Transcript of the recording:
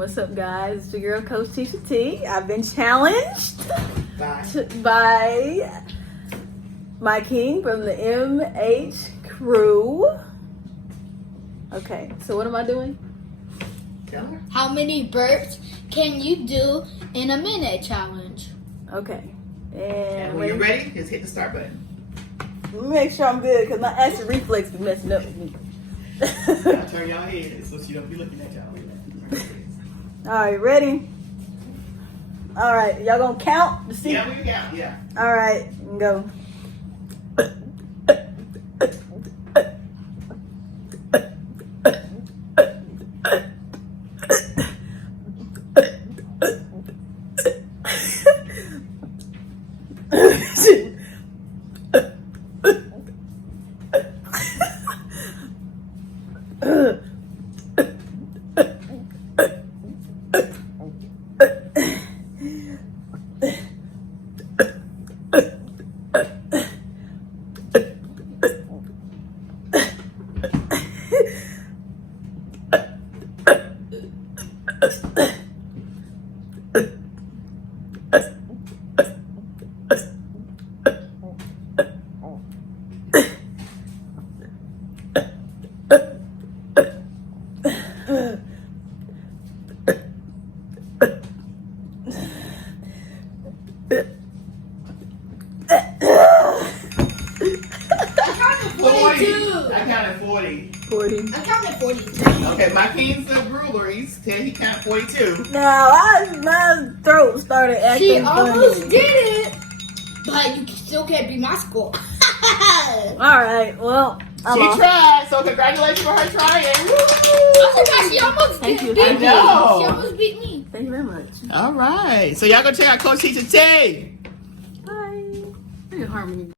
What's up, guys? It's your girl, Coach Teacher T. I've been challenged by MYKING from the MH crew. Okay, so what am I doing? Tell her. How many burps can you do in a minute challenge? Okay. And when you're ready, just hit the start button. Let me make sure I'm good because my acid reflex be messing up with me. Y'all turn y'all heads so she don't be looking at y'all. All right, ready? All right, y'all gonna count to see? Yeah, we can count, yeah. All right, go. I counted 40. 40. I counted 42. Okay, MYKING's the ruler. He counted 42. Now, my throat started acting She funny. almost did it, but you still can't be my score. All right, well, She tried, so congratulations for her trying. Oh my gosh, she almost Thank you. beat I me. know. She almost beat me. Thank you very much. All right. So y'all go check out Coach Teacher T. Bye. Look at Harmony.